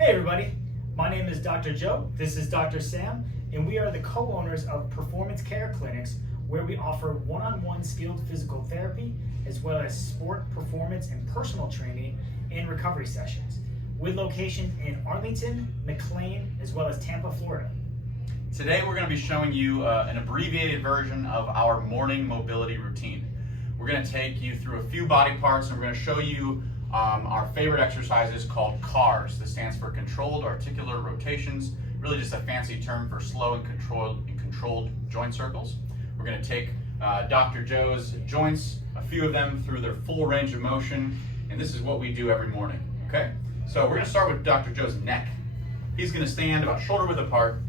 Hey everybody, my name is Dr. Joe, this is Dr. Sam, and we are the co-owners of Performance Care Clinics, where we offer one-on-one skilled physical therapy, as well as sport, performance, and personal training and recovery sessions, with locations in Arlington, McLean, as well as Tampa, Florida. Today we're going to be showing you an abbreviated version of our morning mobility routine. We're going to take you through a few body parts and we're going to show you our favorite exercises called CARs. This stands for Controlled Articular Rotations, really just a fancy term for slow and controlled joint circles. We're going to take Dr. Joe's joints, a few of them through their full range of motion, and this is what we do every morning, okay? So we're going to start with Dr. Joe's neck. He's going to stand about shoulder width apart,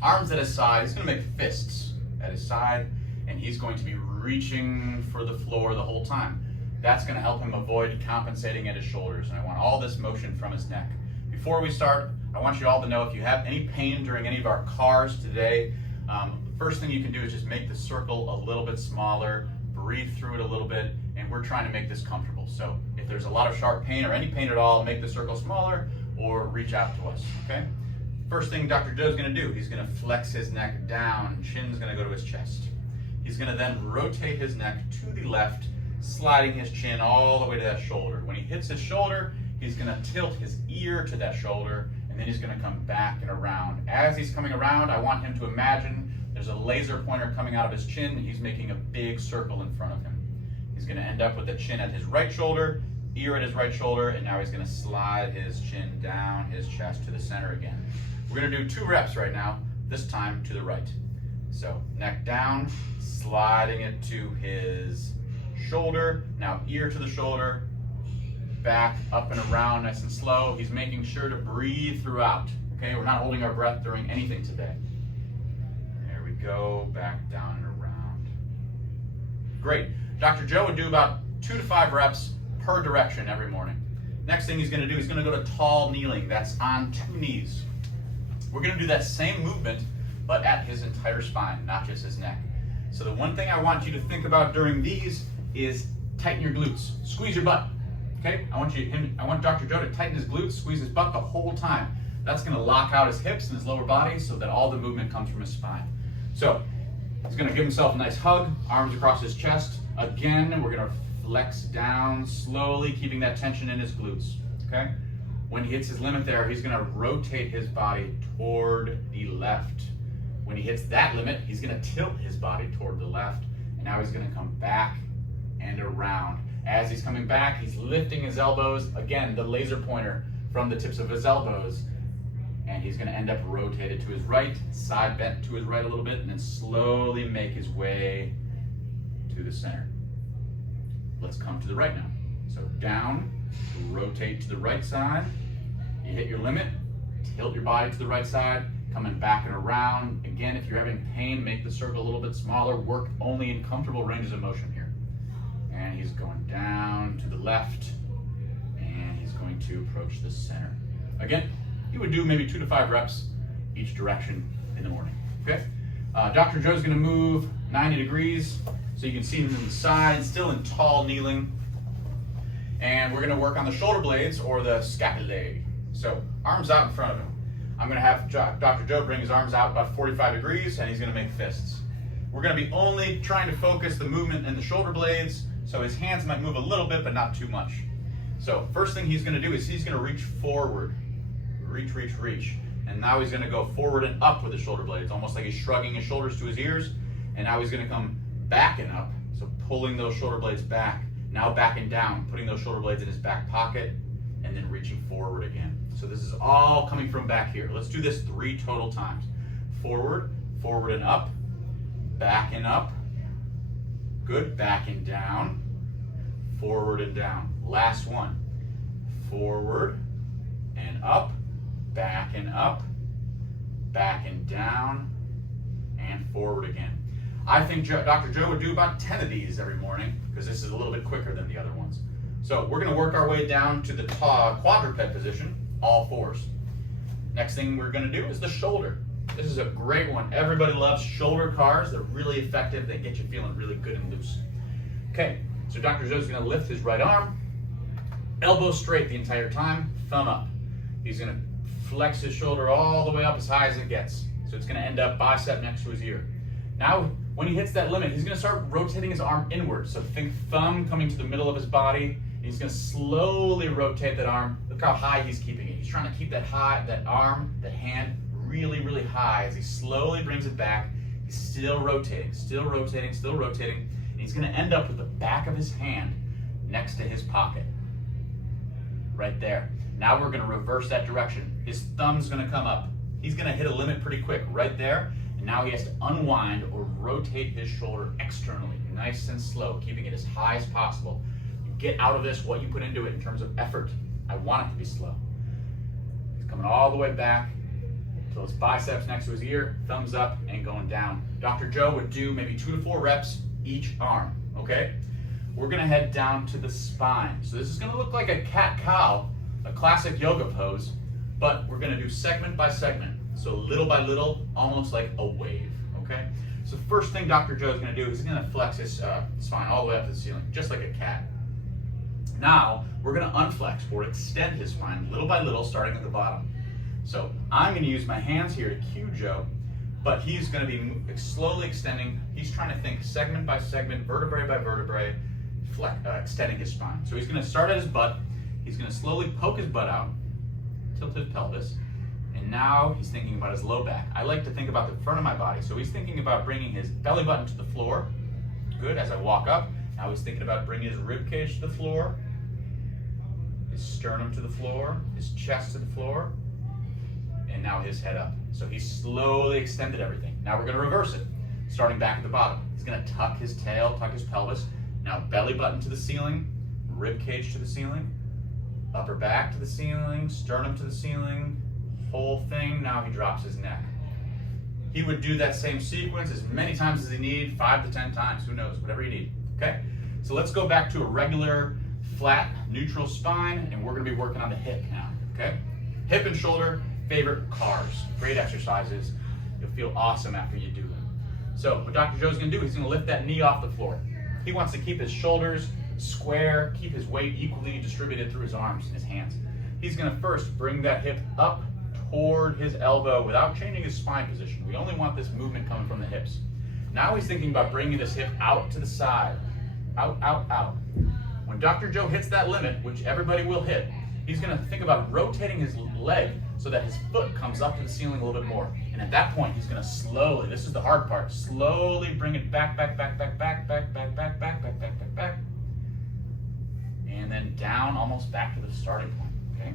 arms at his side. He's going to make fists at his side, and he's going to be reaching for the floor the whole time. That's going to help him avoid compensating at his shoulders, and I want all this motion from his neck. Before we start, I want you all to know if you have any pain during any of our CARs today, the first thing you can do is just make the circle a little bit smaller, breathe through it a little bit, and we're trying to make this comfortable. So if there's a lot of sharp pain or any pain at all, make the circle smaller or reach out to us, okay? First thing Dr. Joe's going to do, he's going to flex his neck down, chin's going to go to his chest. He's going to then rotate his neck to the left, sliding his chin all the way to that shoulder. When he hits his shoulder, he's going to tilt his ear to that shoulder, and then he's going to come back and around. As he's coming around, I want him to imagine there's a laser pointer coming out of his chin, and he's making a big circle in front of him. He's going to end up with the chin at his right shoulder, ear at his right shoulder, and now he's going to slide his chin down his chest to the center again. We're going to do 2 reps right now, this time to the right. So neck down, sliding it to his shoulder, now ear to the shoulder, back up and around nice and slow. He's making sure to breathe throughout, okay? We're not holding our breath during anything today. There we go, back down and around. Great. Dr. Joe would do about 2 to 5 reps per direction every morning. Next thing he's going to do, he's going to go to tall kneeling. That's on 2 knees. We're going to do that same movement, but at his entire spine, not just his neck. So the one thing I want you to think about during these is tighten your glutes, squeeze your butt. Okay, I want Dr. Joe to tighten his glutes, squeeze his butt the whole time. That's going to lock out his hips and his lower body so that all the movement comes from his spine. So he's going to give himself a nice hug, arms across his chest. Again, we're going to flex down slowly, keeping that tension in his glutes. Okay, when he hits his limit there, he's going to rotate his body toward the left. When he hits that limit, he's going to tilt his body toward the left, and now he's going to come back and around. As he's coming back, he's lifting his elbows, again, the laser pointer from the tips of his elbows, and he's going to end up rotated to his right, side bent to his right a little bit, and then slowly make his way to the center. Let's come to the right now. So down, rotate to the right side. You hit your limit, tilt your body to the right side, coming back and around. Again, if you're having pain, make the circle a little bit smaller. Work only in comfortable ranges of motion here. And he's going down to the left, and he's going to approach the center. Again, you would do maybe 2 to 5 reps each direction in the morning, okay? Dr. Joe's gonna move 90 degrees, so you can see him in the side, still in tall kneeling. And we're gonna work on the shoulder blades or the scapulae. So arms out in front of him. I'm gonna have Dr. Joe bring his arms out about 45 degrees, and he's gonna make fists. We're gonna be only trying to focus the movement in the shoulder blades, so his hands might move a little bit, but not too much. So first thing he's gonna do is he's gonna reach forward. Reach, reach, reach. And now he's gonna go forward and up with the shoulder blades, almost like he's shrugging his shoulders to his ears. And now he's gonna come back and up, so pulling those shoulder blades back. Now back and down, putting those shoulder blades in his back pocket, and then reaching forward again. So this is all coming from back here. Let's do this 3 total times. Forward, forward and up, back and up. Good, back and down, forward and down. Last one, forward and up, back and up, back and down, and forward again. I think Dr. Joe would do about 10 of these every morning, because this is a little bit quicker than the other ones. So we're gonna work our way down to the quadruped position, all 4s. Next thing we're gonna do is the shoulder. This is a great one. Everybody loves shoulder CARs. They're really effective. They get you feeling really good and loose. Okay, so Dr. Joe's gonna lift his right arm, elbow straight the entire time, thumb up. He's gonna flex his shoulder all the way up as high as it gets. So it's gonna end up bicep next to his ear. Now, when he hits that limit, he's gonna start rotating his arm inward. So think thumb coming to the middle of his body. He's gonna slowly rotate that arm. Look how high he's keeping it. He's trying to keep that arm, that hand really, really high as he slowly brings it back. He's still rotating, still rotating, still rotating. And he's gonna end up with the back of his hand next to his pocket. Right there. Now we're gonna reverse that direction. His thumb's gonna come up. He's gonna hit a limit pretty quick right there. And now he has to unwind or rotate his shoulder externally, nice and slow, keeping it as high as possible. You get out of this what you put into it in terms of effort. I want it to be slow. He's coming all the way back till his biceps next to his ear, thumbs up and going down. Dr. Joe would do maybe 2 to 4 reps each arm, okay? We're gonna head down to the spine. So this is gonna look like a cat-cow, a classic yoga pose, but we're gonna do segment by segment. So little by little, almost like a wave, okay? So first thing Dr. Joe is gonna do is he's gonna flex his spine all the way up to the ceiling, just like a cat. Now, we're gonna unflex or extend his spine little by little, starting at the bottom. So I'm gonna use my hands here to cue Joe, but he's gonna be slowly extending. He's trying to think segment by segment, vertebrae by vertebrae, extending his spine. So he's gonna start at his butt. He's gonna slowly poke his butt out, tilt his pelvis, and now he's thinking about his low back. I like to think about the front of my body. So he's thinking about bringing his belly button to the floor. Good, as I walk up. Now he's thinking about bringing his rib cage to the floor, his sternum to the floor, his chest to the floor, and now his head up. So he's slowly extended everything. Now we're gonna reverse it, starting back at the bottom. He's gonna tuck his tail, tuck his pelvis. Now belly button to the ceiling, rib cage to the ceiling, upper back to the ceiling, sternum to the ceiling, whole thing. Now he drops his neck. He would do that same sequence as many times as he needs, 5 to 10 times, who knows, whatever you need, okay? So let's go back to a regular, flat, neutral spine, and we're gonna be working on the hip now, okay? Hip and shoulder, favorite cars, great exercises. You'll feel awesome after you do them. So what Dr. Joe's gonna do, he's gonna lift that knee off the floor. He wants to keep his shoulders square, keep his weight equally distributed through his arms and his hands. He's gonna first bring that hip up toward his elbow without changing his spine position. We only want this movement coming from the hips. Now he's thinking about bringing this hip out to the side. Out, out, out. When Dr. Joe hits that limit, which everybody will hit, he's gonna think about rotating his leg so that his foot comes up to the ceiling a little bit more. And at that point, he's gonna slowly, this is the hard part, slowly bring it back, back, back, back, back, back, back, back, back, back, back, back, back. And then down, almost back to the starting point, okay?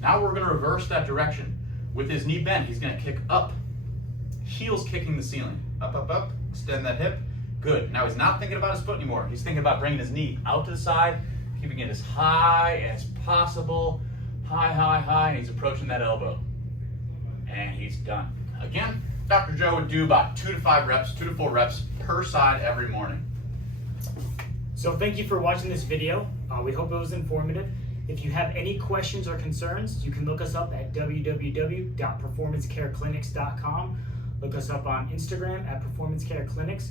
Now we're gonna reverse that direction. With his knee bent, he's gonna kick up, heels kicking the ceiling. Up, up, up, extend that hip. Good, now he's not thinking about his foot anymore. He's thinking about bringing his knee out to the side, keeping it as high as possible. High, high, high, and he's approaching that elbow. And he's done. Again, Dr. Joe would do about 2 to 5 reps, 2 to 4 reps per side every morning. So thank you for watching this video. We hope it was informative. If you have any questions or concerns, you can look us up at www.performancecareclinics.com. Look us up on Instagram at Performance Care Clinics.